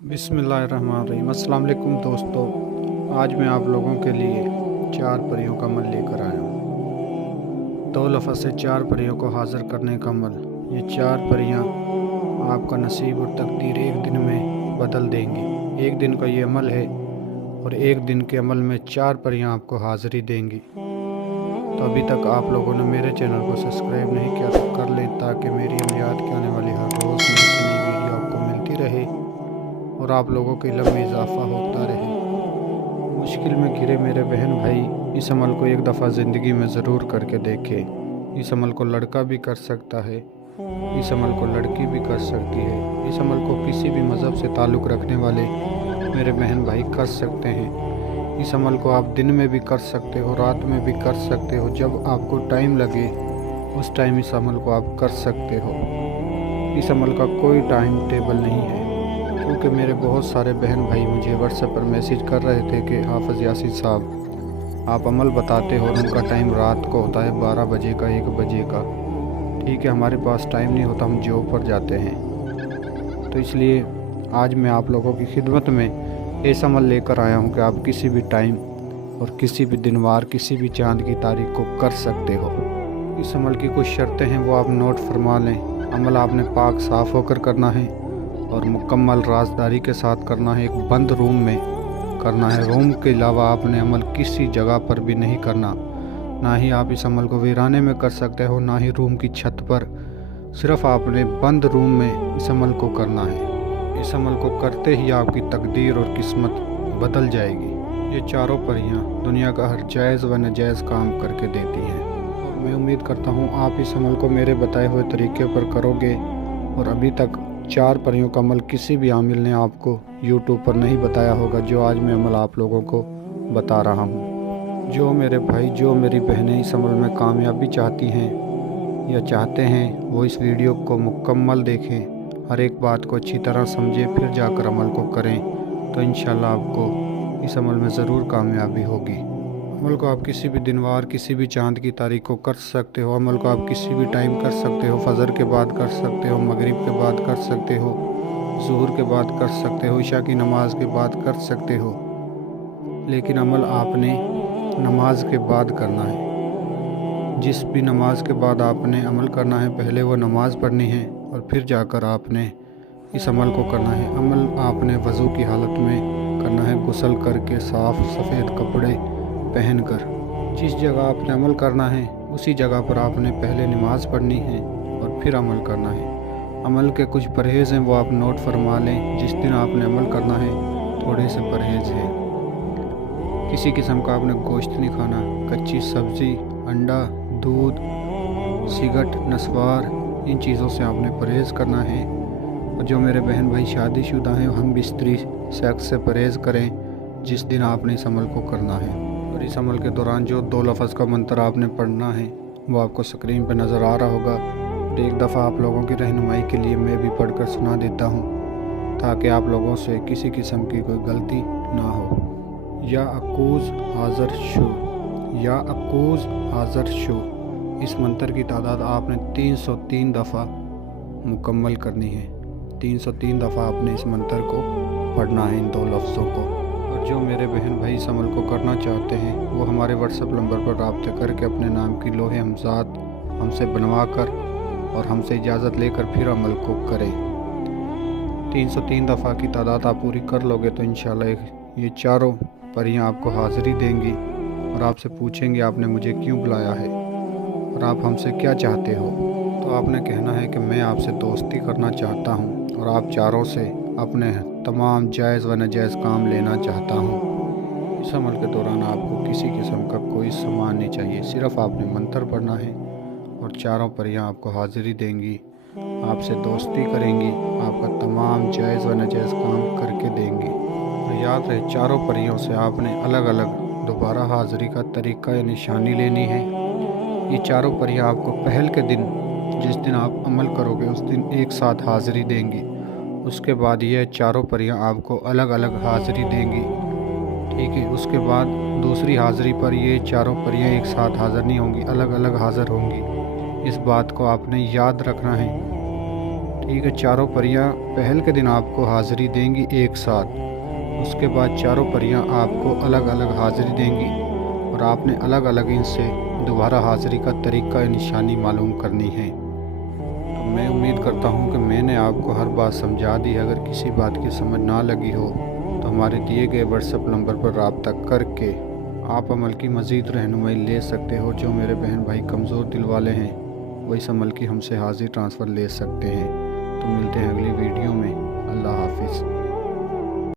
बिस्मिल्लाहिर्रहमानिर्रहीम। अस्सलाम वालेकुम दोस्तों, आज मैं आप लोगों के लिए 4 परियों का अमल लेकर आया हूँ। 2 लफ्ज़ से 4 परियों को हाज़िर करने का अमल। ये 4 परियाँ आपका नसीब और तकदीर एक दिन में बदल देंगी। एक दिन का ये अमल है और एक दिन के अमल में 4 परियाँ आपको हाज़िरी देंगी। तो अभी तक आप लोगों ने मेरे चैनल को सब्सक्राइब नहीं किया तो कर लें, ताकि मेरी अमलियात के आने वाली हर रोज़ नई से नई वीडियो आपको मिलती रहे और आप लोगों के इल्म में इजाफ़ा होता रहे। मुश्किल में घिरे मेरे बहन भाई, इस अमल को एक दफ़ा ज़िंदगी में ज़रूर करके देखें। इस अमल को लड़का भी कर सकता है, इस अमल को लड़की भी कर सकती है। इस अमल को किसी भी मज़हब से ताल्लुक़ रखने वाले मेरे बहन भाई कर सकते हैं। इस अमल को आप दिन में भी कर सकते हो, रात में भी कर सकते हो। जब आपको टाइम लगे उस टाइम इस अमल को आप कर सकते हो। इस अमल का कोई टाइम टेबल नहीं है, क्योंकि मेरे बहुत सारे बहन भाई मुझे व्हाट्सएप पर मैसेज कर रहे थे कि हाफ़िज़ यासीन साहब, आप अमल बताते हो और उनका टाइम रात को होता है 12 बजे का, 1 बजे का। ठीक है, हमारे पास टाइम नहीं होता, हम जॉब पर जाते हैं। तो इसलिए आज मैं आप लोगों की खिदमत में ऐसा अमल लेकर आया हूँ कि आप किसी भी टाइम और किसी भी दिन वार, किसी भी चाँद की तारीख को कर सकते हो। इस अमल की कुछ शर्तें हैं, वो आप नोट फरमा लें। अमल आपने पाक साफ़ होकर करना है और मुकम्मल राजदारी के साथ करना है। एक बंद रूम में करना है। रूम के अलावा आपने अमल किसी जगह पर भी नहीं करना। ना ही आप इस अमल को वीराने में कर सकते हो, ना ही रूम की छत पर। सिर्फ़ आपने बंद रूम में इस अमल को करना है। इस अमल को करते ही आपकी तकदीर और किस्मत बदल जाएगी। ये चारों परियां दुनिया का हर जायज़ व नाजायज़ काम करके देती हैं और मैं उम्मीद करता हूँ आप इस अमल को मेरे बताए हुए तरीके पर करोगे। और अभी तक 4 परियों का अमल किसी भी आमिल ने आपको यूट्यूब पर नहीं बताया होगा, जो आज मैं अमल आप लोगों को बता रहा हूँ। जो मेरे भाई, जो मेरी बहनें इस अमल में कामयाबी चाहती हैं या चाहते हैं, वो इस वीडियो को मुकम्मल देखें, हर एक बात को अच्छी तरह समझें, फिर जाकर अमल को करें। तो इंशाल्लाह आपको इस अमल में ज़रूर कामयाबी होगी। अमल को आप किसी भी दिन वार, किसी भी चाँद की तारीख को कर सकते हो। अमल को आप किसी भी टाइम कर सकते हो। फजर के बाद कर सकते हो, मगरिब के बाद कर सकते हो, ज़ुहर के बाद कर सकते हो, इशा की नमाज के बाद कर सकते हो। लेकिन अमल आपने नमाज के बाद करना है। जिस भी नमाज के बाद आपने अमल करना है, पहले वो नमाज पढ़नी है और फिर जाकर आपने इस अमल को करना है। अमल आपने वज़ू की हालत में करना है, गुस्ल करके, साफ़ सफ़ेद कपड़े पहनकर। जिस जगह आपने अमल करना है उसी जगह पर आपने पहले नमाज़ पढ़नी है और फिर अमल करना है। अमल के कुछ परहेज़ हैं, वो आप नोट फरमा लें। जिस दिन आपने अमल करना है, थोड़े से परहेज़ हैं। किसी किस्म का आपने गोश्त नहीं खाना। कच्ची सब्ज़ी, अंडा, दूध, सिगरेट, नस्वार, इन चीज़ों से आपने परहेज़ करना है। और जो मेरे बहन भाई शादीशुदा हैं, हम बिस्तरी सेक्स से परहेज़ करें जिस दिन आपने इस अमल को करना है। और इस अमल के दौरान जो 2 लफ्ज़ का मंत्र आपने पढ़ना है वो आपको स्क्रीन पर नज़र आ रहा होगा। और एक दफ़ा आप लोगों की रहनुमाई के लिए मैं भी पढ़कर सुना देता हूँ, ताकि आप लोगों से किसी किस्म की कोई गलती ना हो। या अकूज़ हाज़र शो, या अकूज़ हाज़र शो। इस मंत्र की तादाद आपने 303 दफ़ा मुकम्मल करनी है। 303 दफ़ा आपने इस मंत्र को पढ़ना है, इन 2 लफ्ज़ों को। और जो मेरे बहन भाई इस अमल को करना चाहते हैं, वो हमारे व्हाट्सएप नंबर पर रब्ता करके अपने नाम की लोहे हमज़ात हमसे बनवा कर और हमसे इजाज़त लेकर फिर अमल को करें। 303 दफ़ा की तादाद आप पूरी कर लोगे तो इंशाल्लाह ये चारों परियां आपको हाज़िरी देंगी और आपसे पूछेंगे आपने मुझे क्यों बुलाया है और आप हमसे क्या चाहते हो। तो आपने कहना है कि मैं आपसे दोस्ती करना चाहता हूँ और आप चारों से अपने तमाम जायज़ व नाजायज़ काम लेना चाहता हूँ। इस अमल के दौरान आपको किसी किस्म का कोई सामान नहीं चाहिए, सिर्फ़ आपने मंत्र पढ़ना है और चारों परियां आपको हाज़िरी देंगी, आपसे दोस्ती करेंगी, आपका तमाम जायज़ व नाजायज़ काम करके देंगी। और याद रहे, चारों परियों से आपने अलग अलग दोबारा हाज़िरी का तरीका या निशानी लेनी है। ये चारों परियां आपको पहल के दिन, जिस दिन आप अमल करोगे उस दिन एक साथ हाज़िरी देंगी। उसके बाद ये चारों परियां आपको अलग अलग हाज़िरी देंगी। ठीक है, उसके बाद दूसरी हाज़िरी पर ये चारों परियां एक साथ हाज़िर नहीं होंगी, अलग अलग हाज़िर होंगी। इस बात को आपने याद रखना है। ठीक है, चारों परियां पहल के दिन आपको हाज़िरी देंगी एक साथ। उसके बाद चारों परियां आपको अलग अलग हाज़िरी देंगी और आपने अलग अलग इनसे दोबारा हाज़िरी का तरीक़ा निशानी मालूम करनी है। तो मैं उम्मीद करता हूं कि मैंने आपको हर बात समझा दी। अगर किसी बात की समझ ना लगी हो तो हमारे दिए गए व्हाट्सएप नंबर पर रब्ता करके आप अमल की मज़ीद रहनुमाई ले सकते हो। जो मेरे बहन भाई कमज़ोर दिल वाले हैं वो इस अमल की हमसे हाज़िरी ट्रांसफ़र ले सकते हैं। तो मिलते हैं अगली वीडियो में। अल्लाह हाफिज़।